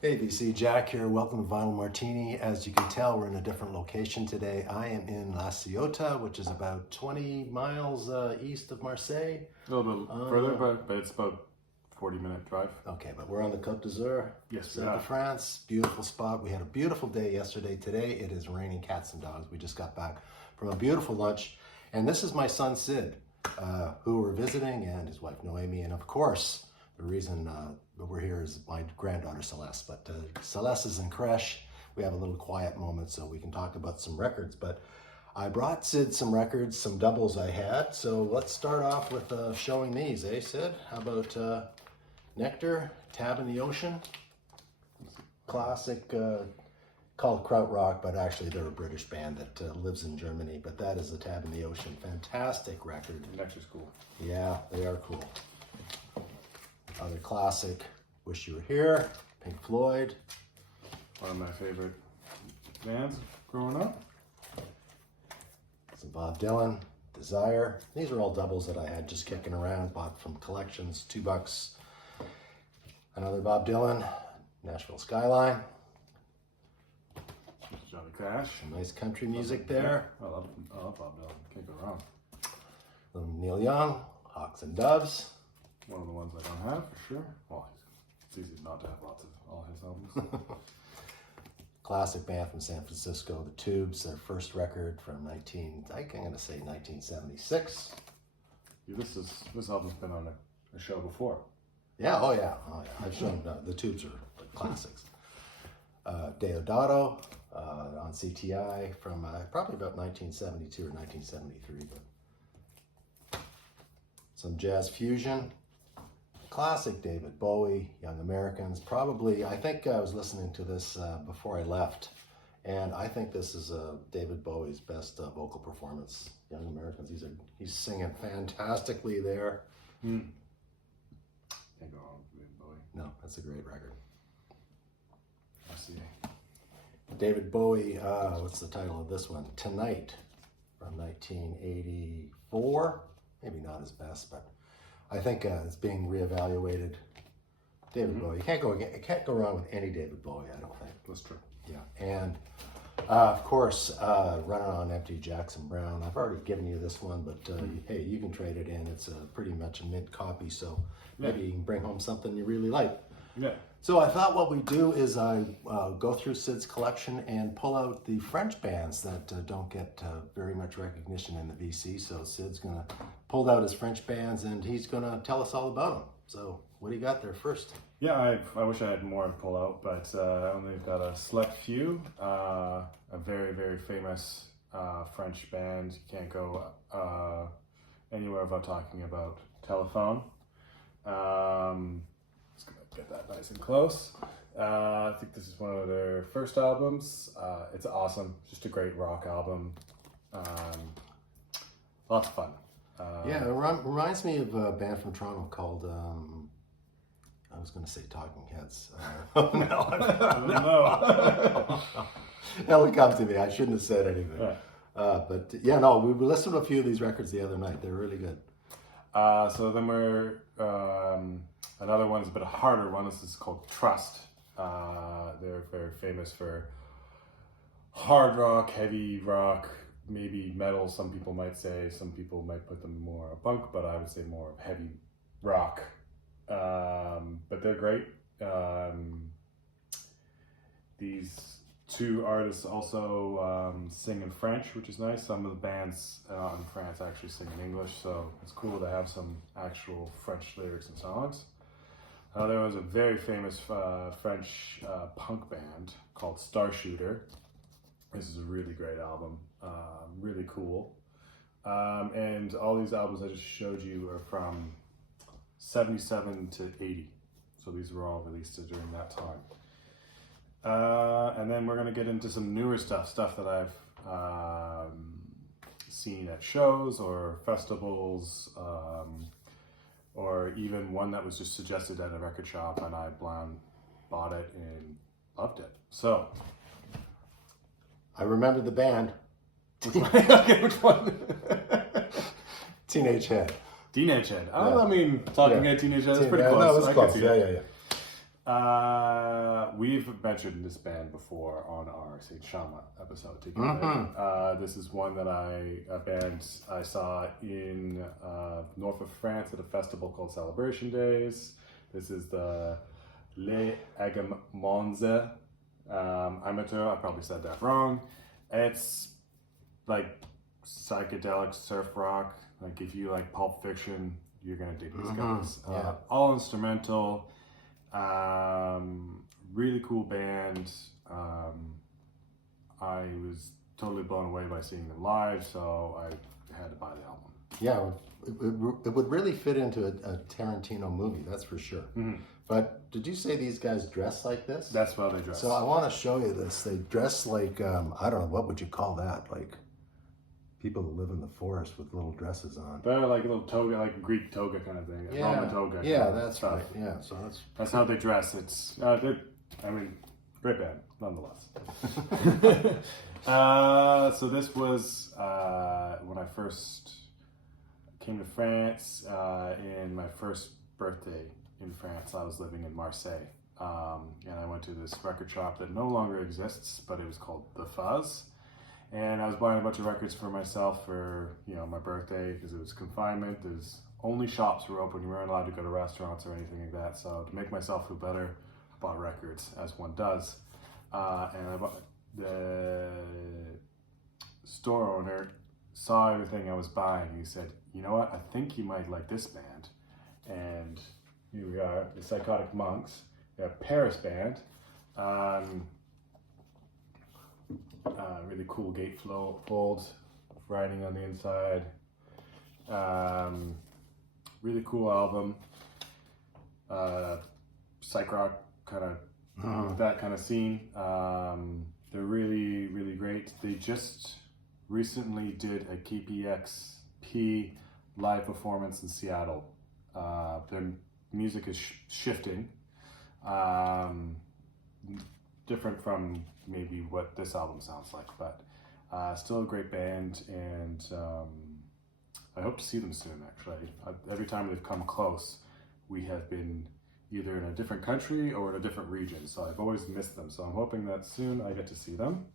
Hey VC, Jack here. Welcome to Vinyl Martini. As you can tell, we're in a different location today. I am in Ciotat, which is about 20 miles east of Marseille. A little bit further, but it's about 40-minute drive. Okay, but we're on the Côte d'Azur, Yes, south of France. Beautiful spot. We had a beautiful day yesterday. Today it is raining cats and dogs. We just got back from a beautiful lunch. And this is my son Sid, who we're visiting, and his wife Noemi. And of course, the reason that we're here is my granddaughter Celeste. But Celeste is in creche. We have a little quiet moment so we can talk about some records. But I brought Sid some records, some doubles I had. So let's start off with showing these, eh, Sid? How about Nectar, Tab in the Ocean? Classic, called Krautrock, but actually they're a British band that lives in Germany. But that is the Tab in the Ocean. Fantastic record. Nectar's cool. Yeah, they are cool. Other classic, Wish You Were Here, Pink Floyd. One of my favorite bands growing up. Some Bob Dylan, Desire. These are all doubles that I had just kicking around, bought from collections, $2. Another Bob Dylan, Nashville Skyline. Johnny Cash. Some nice country music there. I love Bob Dylan. Can't go wrong. Some Neil Young, Hawks and Doves. One of the ones I don't have for sure. Well, it's easy not to have lots of all his albums. Classic band from San Francisco, The Tubes, their first record from I'm going to say 1976. This album's been on a show before. Yeah, oh yeah. I've shown The Tubes are like classics. Deodato on CTI from probably about 1972 or 1973. But some jazz fusion. Classic David Bowie, Young Americans. Probably, I think I was listening to this before I left, and I think this is David Bowie's best vocal performance. Young Americans. He's singing fantastically there. Can't go wrong with David Bowie. No, that's a great record. I see. David Bowie, what's the title of this one? Tonight, from 1984. Maybe not his best, but I think it's being reevaluated. David Bowie, you can't go wrong with any David Bowie, I don't think. That's true. Yeah, and of course, Running on Empty, Jackson Browne. I've already given you this one, but hey, you can trade it in. It's pretty much a mint copy, so maybe you can bring home something you really like. Yeah. So I thought what we do is I go through Sid's collection and pull out the French bands that don't get very much recognition in the VC. So Sid's gonna pull out his French bands and he's gonna tell us all about them. So what do you got there first? Yeah, I wish I had more to pull out, but I only got a select few. A very, very famous French band. You can't go anywhere without talking about Telephone. Just gonna get that nice and close. I think this is one of their first albums. It's awesome. Just a great rock album. Lots of fun. Yeah, it reminds me of a band from Toronto called, I was going to say Talking Heads. Oh, no. No. That'll come to me. I shouldn't have said anything. Yeah. But yeah, no, we listened to a few of these records the other night. They're really good. So then we're, another one's a bit harder one. This is called Trust. They're very famous for hard rock, heavy rock, maybe metal, some people might say. Some people might put them more punk, but I would say more heavy rock. But they're great. These two artists also sing in French, which is nice. Some of the bands in France actually sing in English, so it's cool to have some actual French lyrics and songs. There was a very famous French punk band called Starshooter. This is a really great album, really cool. And all these albums I just showed you are from 77 to 80. So these were all released during that time. And then we're going to get into some newer stuff that I've seen at shows or festivals, or even one that was just suggested at a record shop and I bought it and loved it. So I remember the band. Okay, which one? Teenage Head. Teenage Head. Oh, Yeah. I mean, Talking Head, Teenage Head is pretty Yeah, close. no, it's I close. could see Yeah, that. yeah, We've mentioned this band before on our Saint Shama episode together. This is one that a band I saw in north of France at a festival called Celebration Days. This is the Les Agamonze Amateur. I probably said that wrong. It's like psychedelic surf rock. Like if you like Pulp Fiction, you're gonna dig these guys. All instrumental. Really cool band. I was totally blown away by seeing them live, so I had to buy the album. Yeah, it would really fit into a Tarantino movie, that's for sure. But did you say these guys dress like this? That's how they dress. So I want to show you this. They dress like, I don't know, what would you call that? Like people that live in the forest with little dresses on. They're like a little toga, like a Greek toga kind of thing. Yeah, Roman toga. yeah, that's right. Yeah, so that's how they dress. It's, great band, nonetheless. So this was when I first came to France, in my first birthday in France. I was living in Marseille, and I went to this record shop that no longer exists, but it was called The Fuzz. And I was buying a bunch of records for myself for, my birthday, because it was confinement. There's only shops were open. You weren't allowed to go to restaurants or anything like that. So to make myself feel better, I bought records, as one does. And I bought, the store owner saw everything I was buying. He said, you know what, I think you might like this band. And here we are, the Psychotic Monks. They're a Paris band. Really cool gatefold writing on the inside. Really cool album. Psych rock kind of that kind of scene. They're really, really great. They just recently did a KPXP live performance in Seattle. Their music is shifting. Different from maybe what this album sounds like, but still a great band, and I hope to see them soon, actually. Every time they've come close, we have been either in a different country or in a different region, so I've always missed them, so I'm hoping that soon I get to see them.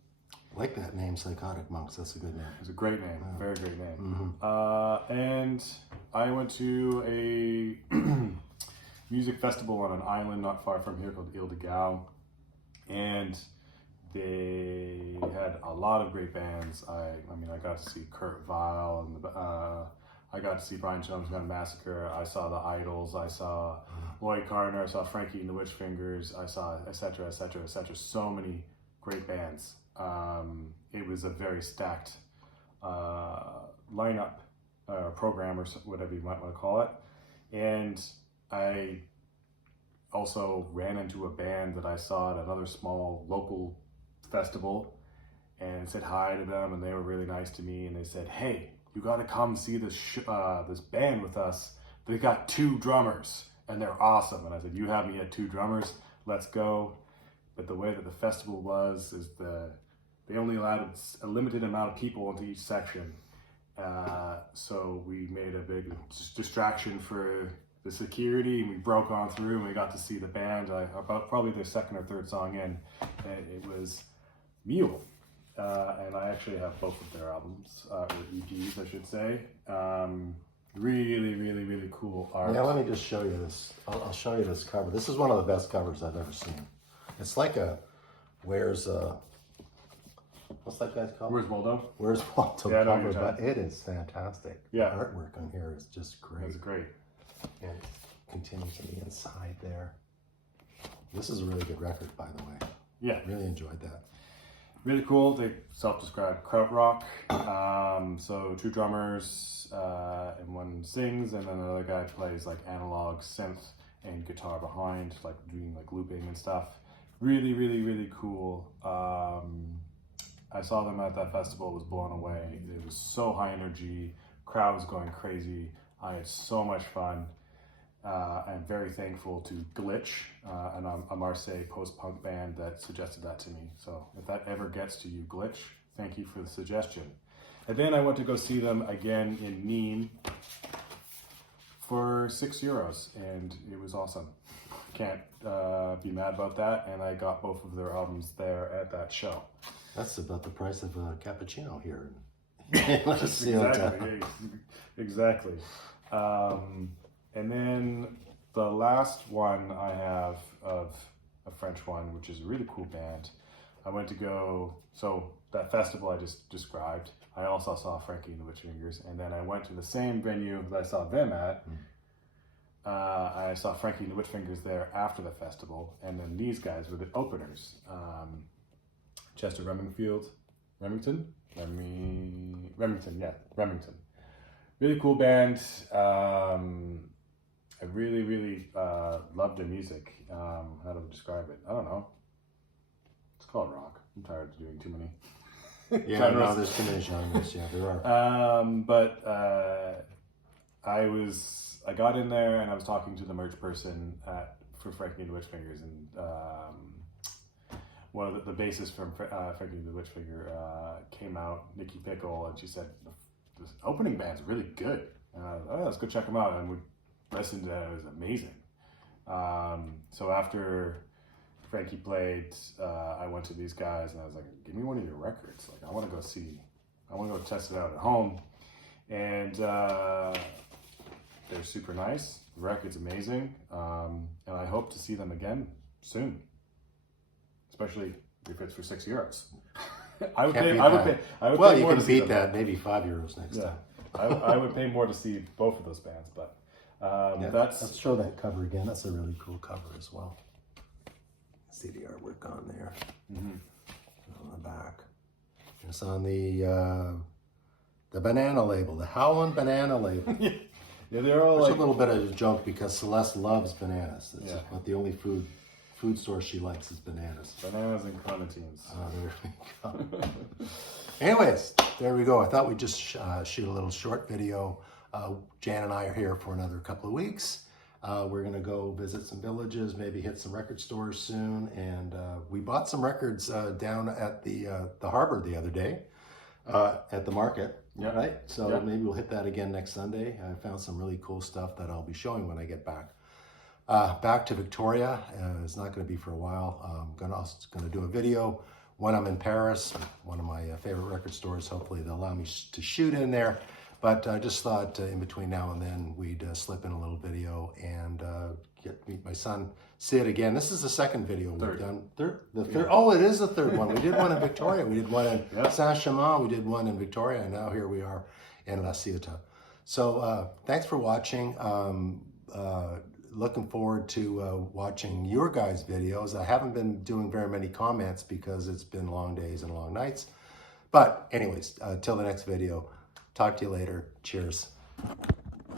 I like that name, Psychotic Monks. That's a good name. It's a great name, very great name. And I went to a music festival on an island not far from here called Ile de Gao, and they had a lot of great bands. I got to see Kurt Weill, and I got to see Brian Jones Gun Massacre. I saw the Idols. I saw Lloyd Carter. I saw Frankie and the Witchfingers. I saw etc. So many great bands. It was a very stacked lineup, program, or whatever you might want to call it. And I also ran into a band that I saw at another small local festival and said hi to them, and they were really nice to me, and they said, hey, you got to come see this this band with us. They got 2 drummers and they're awesome. And I said, you have me at 2 drummers, let's go. But the way that the festival was is they only allowed a limited amount of people into each section, so we made a big distraction for the security, and we broke on through, and we got to see the band about probably their second or third song in, and it was Mule. And I actually have both of their albums, or EPs, I should say. Really, really, really cool art. Yeah, let me just show you this. I'll show you this cover. This is one of the best covers I've ever seen. It's like what's that guy's called? Where's Waldo? Where's Waldo cover, but it is fantastic. Yeah. The artwork on here is just great. It's great. And it continues on the inside there. This is a really good record, by the way. Yeah. Really enjoyed that. Really cool. They self-described krautrock. So 2 drummers, and one sings, and then another guy plays like analog synth and guitar behind, like doing like looping and stuff. Really, really, really cool. I saw them at that festival, was blown away. It was so high energy, crowd was going crazy. I had so much fun. I'm very thankful to Glitch, and a Marseille post-punk band that suggested that to me. So if that ever gets to you, Glitch, thank you for the suggestion. And then I went to go see them again in Nîmes for €6, and it was awesome. can't be mad about that. And I got both of their albums there at that show. That's about the price of a cappuccino here. Exactly. And then the last one I have of a French one, which is a really cool band. I went to go, so that festival I just described, I also saw Frankie and the Witchfingers, and then I went to the same venue that I saw them at. I saw Frankie and the Witchfingers there after the festival, and then these guys were the openers. Chester Remington. Really cool band. I really love their music. How do I describe it? I don't know. It's called rock. I'm tired of doing too many. Yeah, no, there's too many genres. Yeah, there are. But I got in there and I was talking to the merch person for Frankie and the Witchfingers, and one of the bassists from Frankie and the Witchfinger came out, Nikki Pickle, and she said, this opening band's really good. And I was like, oh, let's go check them out. And we listened to that. It was amazing. So after Frankie played, I went to these guys and I was like, give me one of your records. Like, I want to go test it out at home. And they're super nice. The record's amazing. And I hope to see them again soon. Especially if it's for €6. I would pay Well, you more can to see beat them. that, maybe €5 next time. I would pay more to see both of those bands, but Let's show that cover again. That's a really cool cover as well. See the artwork on there. On the back. It's on the banana label, the Howlin' Banana label. yeah, they're all There's like a little bit of a joke because Celeste loves bananas. That's Yeah. what the only food store she likes is bananas. bananas and clementines. There we go. Anyways, there we go. I thought we'd just shoot a little short video. Jan and I are here for another couple of weeks. We're going to go visit some villages, maybe hit some record stores soon. And we bought some records down at the harbor the other day at the market. Yeah. Right? So Yeah. maybe we'll hit that again next Sunday. I found some really cool stuff that I'll be showing when I get back. Back to Victoria. It's not going to be for a while. I'm also going to do a video when I'm in Paris, one of my favorite record stores. Hopefully they'll allow me to shoot in there. But I just thought in between now and then we'd slip in a little video and meet my son Sid again. This is the second video we've done. Third? Oh, it is the third one. We did one in Victoria. We did one in Saint-Chamond. We did one in Victoria. And now here we are in La Ciotat. So thanks for watching. Looking forward to watching your guys' videos. I haven't been doing very many comments because it's been long days and long nights. But anyways, till the next video, talk to you later. Cheers.